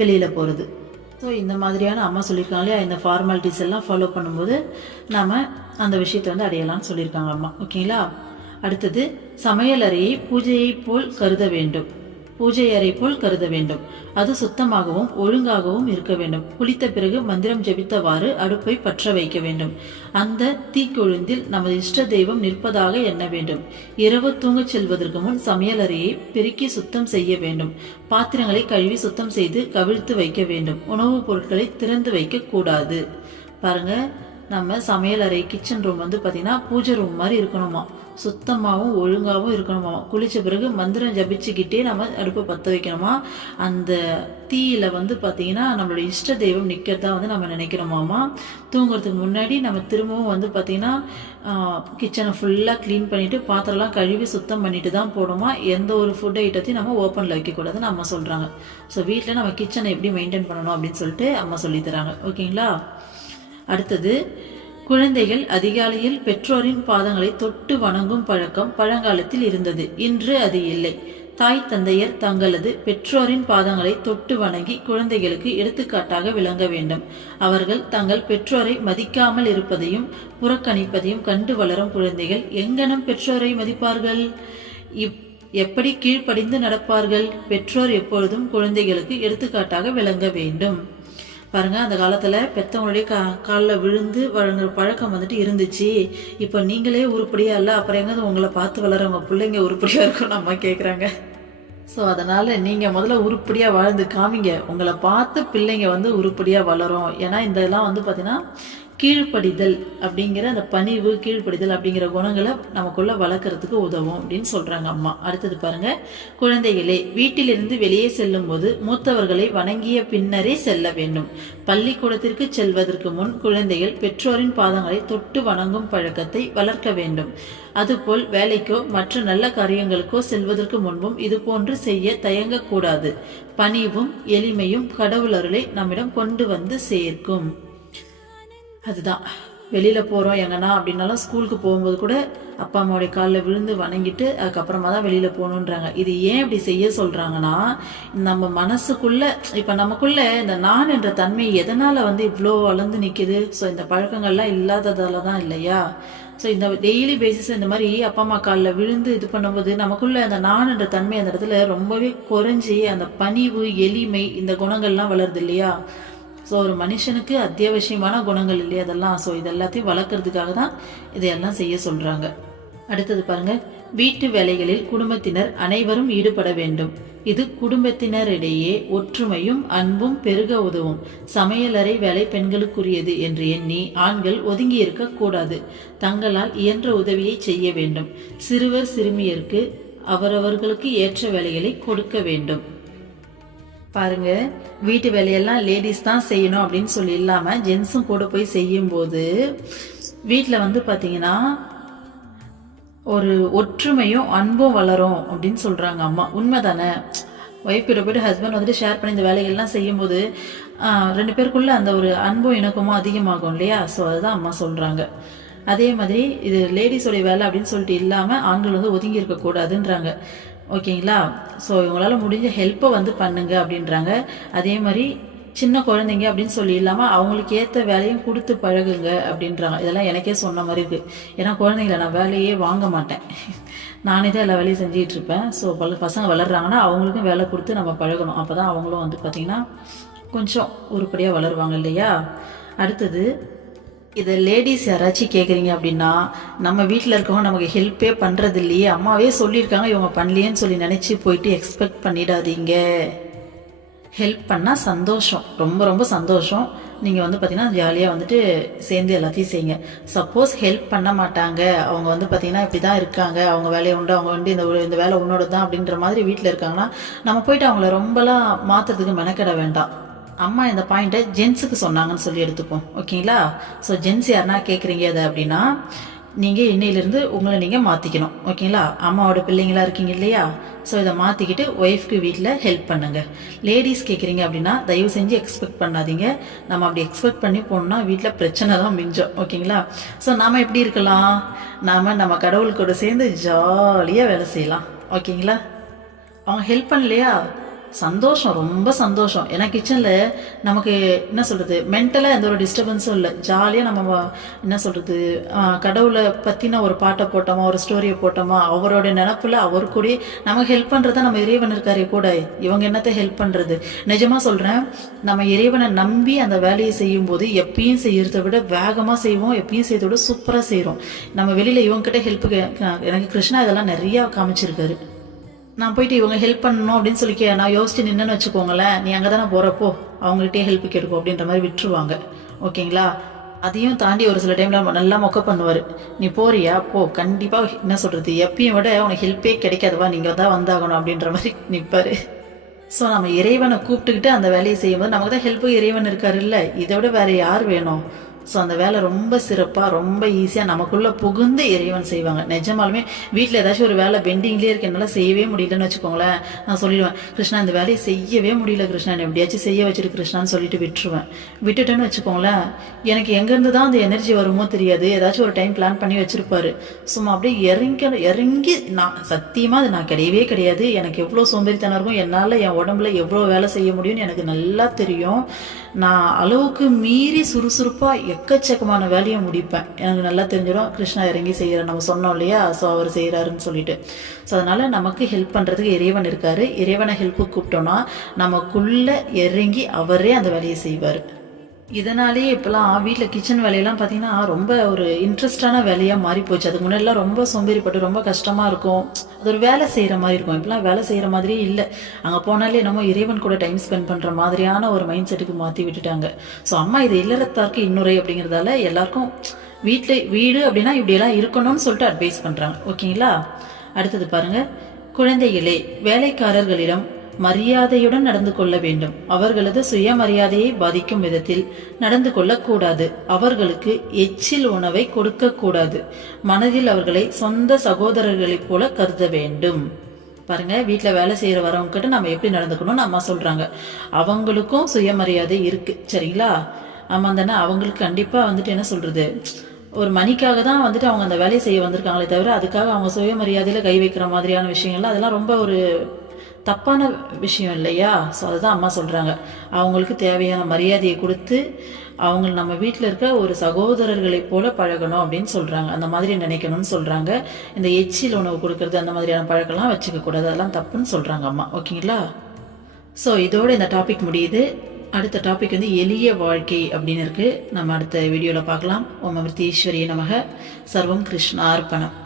வெளியில போகிறது. ஸோ இந்த மாதிரியான அம்மா சொல்லியிருக்காங்க இல்லையா, இந்த ஃபார்மாலிட்டிஸ் எல்லாம் ஃபாலோ பண்ணும்போது நம்ம அந்த விஷயத்தை வந்து அடையலாம்னு சொல்லியிருக்காங்க அம்மா. ஓகேங்களா? அடுத்தது, சமையல் அறையை பூஜை அறை போல் கருத வேண்டும். அது சுத்தமாகவும் ஒழுங்காகவும் இருக்க வேண்டும். குளித்த பிறகு மந்திரம் ஜெபித்தவாறு அடுப்பை பற்ற வைக்க வேண்டும். அந்த தீக்கொழுந்தில் நமது இஷ்ட தெய்வம் நிற்பதாக எண்ண வேண்டும். இரவு தூங்கச் செல்வதற்கு முன் சமையல் அறையை பெருக்கி சுத்தம் செய்ய வேண்டும். பாத்திரங்களை கழுவி சுத்தம் செய்து கவிழ்த்து வைக்க வேண்டும். உணவுப் பொருட்களை திறந்து வைக்க கூடாது. பாருங்க, நம்ம சமையல் அறை கிச்சன் ரூம் வந்து பார்த்தீங்கன்னா பூஜை ரூம் மாதிரி இருக்கணுமா, சுத்தமாகவும் ஒழுங்காகவும் இருக்கணுமா. குளிச்ச பிறகு மந்திரம் ஜபிச்சுக்கிட்டே நம்ம அடுப்பை பற்ற வைக்கணுமா. அந்த தீயில வந்து பார்த்தீங்கன்னா நம்மளோட இஷ்ட தெய்வம் நிற்கிறதா வந்து நம்ம நினைக்கணுமாமா. தூங்குறதுக்கு முன்னாடி நம்ம திரும்பவும் வந்து பார்த்தீங்கன்னா கிச்சனை ஃபுல்லாக க்ளீன் பண்ணிவிட்டு பாத்திரம்லாம் கழுவி சுத்தம் பண்ணிட்டு தான் போடுமா. எந்த ஒரு ஃபுட் ஐட்டத்தையும் நம்ம ஓப்பனில் வைக்கக்கூடாதுன்னு அம்மா சொல்கிறாங்க. ஸோ வீட்டில் நம்ம கிச்சனை எப்படி மெயின்டைன் பண்ணணும் அப்படின்னு சொல்லிட்டு அம்மா சொல்லித்தராங்க. ஓகேங்களா? அடுத்தது, குழந்தைகள் அதிகாலையில் பெற்றோரின் பாதங்களை தொட்டு வணங்கும் பழக்கம் பழங்காலத்தில் இருந்தது. இன்று அது இல்லை. தாய் தந்தையர் தங்களது பெற்றோரின் பாதங்களை தொட்டு வணங்கி குழந்தைகளுக்கு எடுத்துக்காட்டாக விளங்க வேண்டும். அவர்கள் தங்கள் பெற்றோரை மதிக்காமல் இருப்பதையும் புறக்கணிப்பதையும் கண்டு வளரும் குழந்தைகள் எங்கனம் பெற்றோரை மதிப்பார்கள்? எப்படி கீழ்ப்படிந்து நடப்பார்கள்? பெற்றோர் எப்பொழுதும் குழந்தைகளுக்கு எடுத்துக்காட்டாக விளங்க வேண்டும். பாருங்க, அந்த காலத்துல பெத்தவங்களுடைய காலில் விழுந்து வழங்குற பழக்கம் வந்துட்டு இருந்துச்சு. இப்போ நீங்களே உருப்படியா இல்லை, அப்புறம் எங்க உங்களை பார்த்து வளரவங்க பிள்ளைங்க உருப்படியா இருக்கும் நம்ம கேட்குறாங்க. ஸோ அதனால நீங்க முதல்ல உருப்படியா வாழ்ந்து காமிங்க, உங்களை பார்த்து பிள்ளைங்க வந்து உருப்படியா வளரும். ஏன்னா இதெல்லாம் வந்து பார்த்தீங்கன்னா கீழ்ப்படிதல் அப்படிங்கிற அந்த பணிவு, கீழ்ப்படிதல் அப்படிங்கிற குணங்களை நமக்குள்ள வளர்க்கறதுக்கு உதவும் அப்படின்னு சொல்றாங்க அம்மா. அடுத்தது பாருங்க, குழந்தைகளே, வீட்டிலிருந்து வெளியே செல்லும் போது மூத்தவர்களை வணங்கிய பின்னரே செல்ல வேண்டும். பள்ளிக்கூடத்திற்கு செல்வதற்கு முன் குழந்தைகள் பெற்றோரின் பாதங்களை தொட்டு வணங்கும் பழக்கத்தை வளர்க்க வேண்டும். அதுபோல் வேலைக்கோ மற்ற நல்ல காரியங்களுக்கோ செல்வதற்கு முன்பும் இது போன்று செய்ய தயங்கக்கூடாது. பணிவும் எளிமையும் கடவுள் அருளை நம்மிடம் கொண்டு வந்து சேர்க்கும். அதுதான், வெளியில் போகிறோம் எங்கன்னா அப்படின்னாலும் ஸ்கூலுக்கு போகும்போது கூட அப்பா அம்மாவுடைய காலில் விழுந்து வணங்கிட்டு அதுக்கப்புறமா தான் வெளியில் போகணுன்றாங்க. இது ஏன் இப்படி செய்ய சொல்கிறாங்கன்னா, நம்ம மனசுக்குள்ளே இப்போ நமக்குள்ளே இந்த நான் என்ற தன்மை எதனால் வந்து இவ்வளோ வளர்ந்து நிற்கிது? ஸோ இந்த பழக்கங்கள்லாம் இல்லாததால தான் இல்லையா? ஸோ இந்த டெய்லி பேசிஸ் இந்த மாதிரி அப்பா அம்மா காலில் விழுந்து இது பண்ணும்போது நமக்குள்ள அந்த நான் என்ற தன்மை அந்த இடத்துல ரொம்பவே குறைஞ்சி அந்த பணிவு, எளிமை, இந்த குணங்கள்லாம் வளருது இல்லையா? ஸோ ஒரு மனுஷனுக்கு அத்தியாவசியமான குணங்கள் இல்லையா அதெல்லாம். ஸோ இதெல்லாத்தையும் வளர்க்கறதுக்காக தான் இதையெல்லாம் செய்ய சொல்கிறாங்க. அடுத்தது பாருங்க, வீட்டு வேலைகளில் குடும்பத்தினர் அனைவரும் ஈடுபட வேண்டும். இது குடும்பத்தினரிடையே ஒற்றுமையும் அன்பும் பெருக உதவும். சமையலறை வேலை பெண்களுக்குரியது என்று எண்ணி ஆண்கள் ஒதுங்கி இருக்க கூடாது. தங்களால் இயன்ற உதவியை செய்ய வேண்டும். சிறுவர் சிறுமியருக்கு அவரவர்களுக்கு ஏற்ற வேலைகளை கொடுக்க வேண்டும். பாருங்க, வீட்டு வேலையெல்லாம் லேடிஸ் தான் செய்யணும் அப்படின்னு சொல்லி இல்லாமல் ஜென்ஸும் கூட போய் செய்யும்போது வீட்டில் வந்து பார்த்தீங்கன்னா ஒரு ஒற்றுமையும் அன்பும் வளரும் அப்படின்னு சொல்கிறாங்க அம்மா. உண்மை தானே? ஒய்ஃப் கிட்ட போய்ட்டு ஹஸ்பண்ட் வந்துட்டு ஷேர் பண்ணி இந்த வேலைகள்லாம் செய்யும்போது 2 பேருக்குள்ளே அந்த ஒரு அன்பும் இணக்கமும் அதிகமாகும் இல்லையா? ஸோ அதுதான் அம்மா சொல்கிறாங்க. அதே மாதிரி இது லேடிஸோடைய வேலை அப்படின்னு சொல்லிட்டு இல்லாமல் ஆண்கள் வந்து ஒதுங்கி இருக்கக்கூடாதுன்றாங்க. ஓகேங்களா? ஸோ இவங்களால முடிஞ்ச ஹெல்ப்பை வந்து பண்ணுங்க அப்படின்றாங்க. அதே மாதிரி சின்ன குழந்தைங்க அப்படின்னு சொல்லி இல்லாமல் அவங்களுக்கு ஏற்ற வேலையும் கொடுத்து பழகுங்க அப்படின்றாங்க. இதெல்லாம் எனக்கே சொன்ன மாதிரி இருக்குது. ஏன்னா குழந்தைங்கள நான் வேலையே வாங்க மாட்டேன், நானே தான் எல்லா வேலையும் செஞ்சுட்டு இருப்பேன். ஸோ பசங்க வளர்றாங்கன்னா அவங்களுக்கும் வேலை கொடுத்து நம்ம பழகணும். அப்போ தான் அவங்களும் வந்து பார்த்திங்கன்னா கொஞ்சம் உருப்படியாக வளருவாங்க இல்லையா? அடுத்தது, இதை லேடிஸ் யாராச்சும் கேட்குறீங்க அப்படின்னா, நம்ம வீட்டில் இருக்கவங்க நமக்கு ஹெல்ப்பே பண்ணுறது இல்லையே, அம்மாவே சொல்லியிருக்காங்க இவங்க பண்ணலையேன்னு சொல்லி நினச்சி போயிட்டு எக்ஸ்பெக்ட் பண்ணிடாதீங்க. ஹெல்ப் பண்ணால் சந்தோஷம், ரொம்ப ரொம்ப சந்தோஷம். நீங்கள் வந்து பார்த்தீங்கன்னா ஜாலியாக வந்துட்டு சேர்ந்து எல்லாத்தையும் செய்யுங்க. சப்போஸ் ஹெல்ப் பண்ண மாட்டாங்க, அவங்க வந்து பார்த்தீங்கன்னா இப்படி தான் இருக்காங்க, அவங்க வேலையை உண்டு, அவங்க வந்து இந்த வேலை உன்னோட தான் அப்படின்ற மாதிரி வீட்டில் இருக்காங்கன்னா, நம்ம போயிட்டு அவங்கள ரொம்பலாம் மாற்றுறதுக்கு மெனக்கிட வேண்டாம். அம்மா இந்த பாயிண்ட்டை ஜென்ஸுக்கு சொன்னாங்கன்னு சொல்லி எடுத்துப்போம். ஓகேங்களா? ஸோ ஜென்ஸ் யாருன்னா கேட்குறீங்க அதை அப்படின்னா, நீங்கள் இன்னையிலேருந்து உங்களை நீங்கள் மாற்றிக்கணும். ஓகேங்களா? அம்மாவோட பிள்ளைங்களா இருக்கீங்க இல்லையா? ஸோ இதை மாற்றிக்கிட்டு ஒய்ஃப்க்கு வீட்டில் ஹெல்ப் பண்ணுங்கள். லேடிஸ் கேட்குறீங்க அப்படின்னா தயவு செஞ்சு எக்ஸ்பெக்ட் பண்ணாதீங்க. நம்ம அப்படி எக்ஸ்பெக்ட் பண்ணி போனோம்னா வீட்டில் பிரச்சனை தான் மிஞ்சம். ஓகேங்களா? ஸோ நாம் எப்படி இருக்கலாம்? நம்ம கடவுள் கூட சேர்ந்து ஜாலியாக வேலை செய்யலாம். ஓகேங்களா? அவங்க ஹெல்ப் பண்ணலையா? சந்தோஷம், ரொம்ப சந்தோஷம். ஏன்னா கிச்சனில் நமக்கு என்ன சொல்கிறது, மென்டலாக எந்த ஒரு டிஸ்டர்பன்ஸும் இல்லை. ஜாலியாக நம்ம என்ன சொல்கிறது, கடவுளை பற்றின ஒரு பாட்டை போட்டோமா, ஒரு ஸ்டோரியை போட்டோமா, அவரோட நினப்பில் அவர் கூட நமக்கு ஹெல்ப் பண்ணுறதா நம்ம இறைவன் இருக்காரே கூட. இவங்க என்னத்தை ஹெல்ப் பண்ணுறது? நிஜமாக சொல்கிறேன், நம்ம இறைவனை நம்பி அந்த வேலையை செய்யும்போது எப்பயும் செய்கிறத விட வேகமாக செய்வோம், எப்பயும் செய்கிறத விட சூப்பராக செய்கிறோம். நம்ம வெளியில் இவங்ககிட்ட ஹெல்ப்புக்கு எனக்கு கிருஷ்ணா இதெல்லாம் நிறையா காமிச்சிருக்காரு. நான் போயிட்டு இவங்க ஹெல்ப் பண்ணணும் அப்படின்னு சொல்லி நான் யோசிச்சு நின்னுன்னு வச்சுக்கோங்களேன், நீ அங்கே தானே போகிறப்போ அவங்கள்ட்டே ஹெல்ப் கேட்கும் அப்படின்ற மாதிரி விட்டுருவாங்க. ஓகேங்களா? அதையும் தாண்டி ஒரு சில டைமில் நல்லா மொக்க பண்ணுவார். நீ போறியா போ, கண்டிப்பாக என்ன சொல்கிறது, எப்பயும் விட உனக்கு ஹெல்ப்பே கிடைக்காதுவா, நீங்கள் தான் வந்தாகணும் அப்படின்ற மாதிரி நிற்பார். ஸோ நம்ம இறைவனை கூப்பிட்டுக்கிட்டு அந்த வேலையை செய்யும்போது நமக்கு தான் ஹெல்ப்பு இறைவன் இருக்காரு இல்லை, இதை விட வேறு யார் வேணும்? ஸோ அந்த வேலை ரொம்ப சிறப்பாக ரொம்ப ஈஸியாக நமக்குள்ளே புகுந்து இறைவன் செய்வாங்க. நிஜமாலுமே வீட்டில் ஏதாச்சும் ஒரு வேலை பெண்டிங்லேயே இருக்கு, என்னால் செய்யவே முடியலன்னு வச்சுக்கோங்களேன், நான் சொல்லிடுவேன், கிருஷ்ணா இந்த வேலையை செய்யவே முடியல கிருஷ்ணா, எப்படியாச்சும் செய்ய வச்சுட்டு கிருஷ்ணான்னு சொல்லிட்டு விட்டுருவேன். விட்டுட்டேன்னு வச்சுக்கோங்களேன், எனக்கு எங்கேருந்து தான் அந்த எனர்ஜி வருமோ தெரியாது, ஏதாச்சும் ஒரு டைம் பிளான் பண்ணி வச்சுருப்பாரு. சும்மா அப்படியே இறங்கி நான் சத்தியமாக அது நான் கிடையவே கிடையாது. எனக்கு எவ்வளோ சோம்பேறித்தனம் இருக்கும், என்னால் என் உடம்புல எவ்வளோ வேலை செய்ய முடியும்னு எனக்கு நல்லா தெரியும். நான் அளவுக்கு மீறி சுறுசுறுப்பாக எக்கச்சக்கமான வேலையை முடிப்பேன். எனக்கு நல்லா தெரிஞ்சிடும் கிருஷ்ணா இறங்கி செய்கிறார், நம்ம சொன்னோம் இல்லையா? ஸோ அவர் செய்கிறாருன்னு சொல்லிட்டு. ஸோ அதனால் நமக்கு ஹெல்ப் பண்ணுறதுக்கு இறைவன் இருக்கார். இறைவனை ஹெல்ப்புக்கு கூப்பிட்டோன்னா நமக்குள்ளே இறங்கி அவரே அந்த வேலையை செய்வார். இதனாலேயே இப்போலாம் வீட்டில் கிச்சன் வேலையெல்லாம் பார்த்தீங்கன்னா ரொம்ப ஒரு இன்ட்ரெஸ்டான வேலையாக மாறி போச்சு. அதுக்கு முன்னாடிலாம் ரொம்ப சோம்பேறிப்பட்டு ரொம்ப கஷ்டமாக இருக்கும், அது ஒரு வேலை செய்கிற மாதிரி இருக்கும். இப்போலாம் வேலை செய்கிற மாதிரியே இல்லை. அங்கே போனாலே நம்ம இறைவன் கூட டைம் ஸ்பெண்ட் பண்ணுற மாதிரியான ஒரு மைண்ட் செட்டுக்கு மாற்றி விட்டுட்டாங்க. ஸோ அம்மா இது இல்லறத்தாருக்கு இன்னுரை அப்படிங்கிறதால எல்லாருக்கும் வீடு அப்படின்னா இப்படியெல்லாம் இருக்கணும்னு சொல்லிட்டு அட்வைஸ் பண்ணுறாங்க. ஓகேங்களா? அடுத்தது பாருங்கள், குழந்தைகளே வேலைக்காரர்களிடம் மரியாதையுடன் நடந்து கொள்ள வேண்டும். அவர்களது சுயமரியாதையை பாதிக்கும் விதத்தில் நடந்து கொள்ளக்கூடாது. அவர்களுக்கு எச்சில் உணவை கொடுக்க கூடாது. மனதில் அவர்களை சொந்த சகோதரர்களைப் போல கருத வேண்டும். பாருங்க, வீட்டில் வேலை செய்யற வரவங்க கிட்ட நம்ம எப்படி நடந்துக்கணும்னு அம்மா சொல்றாங்க. அவங்களுக்கும் சுயமரியாதை இருக்கு, சரிங்களா? ஆமா தானே? அவங்களுக்கு கண்டிப்பா வந்துட்டு என்ன சொல்றது, ஒரு மணிக்காக தான் வந்துட்டு அவங்க அந்த வேலையை செய்ய வந்திருக்காங்களே தவிர அதுக்காக அவங்க சுயமரியாதையில கை வைக்கிற மாதிரியான விஷயங்கள்லாம் அதெல்லாம் ரொம்ப ஒரு தப்பான விஷயம் இல்லையா? ஸோ அதுதான் அம்மா சொல்கிறாங்க. அவங்களுக்கு தேவையான மரியாதையை கொடுத்து அவங்க நம்ம வீட்டில் இருக்க ஒரு சகோதரர்களைப் போல பழகணும் அப்படின்னு சொல்கிறாங்க. அந்த மாதிரி நினைக்கணும்னு சொல்கிறாங்க. இந்த எச்சில் உணவு கொடுக்கறது அந்த மாதிரியான பழக்கம்லாம் வச்சுக்கக்கூடாது, அதெல்லாம் தப்புன்னு சொல்கிறாங்க அம்மா. ஓகேங்களா? ஸோ இதோட இந்த டாபிக் முடியுது. அடுத்த டாபிக் வந்து எளிய வாழ்க்கை அப்படின்னு இருக்குது. நம்ம அடுத்த வீடியோவில் பார்க்கலாம். ஓம் அமிர்தீஸ்வரியே நமக. சர்வம் கிருஷ்ணார்ப்பணம்.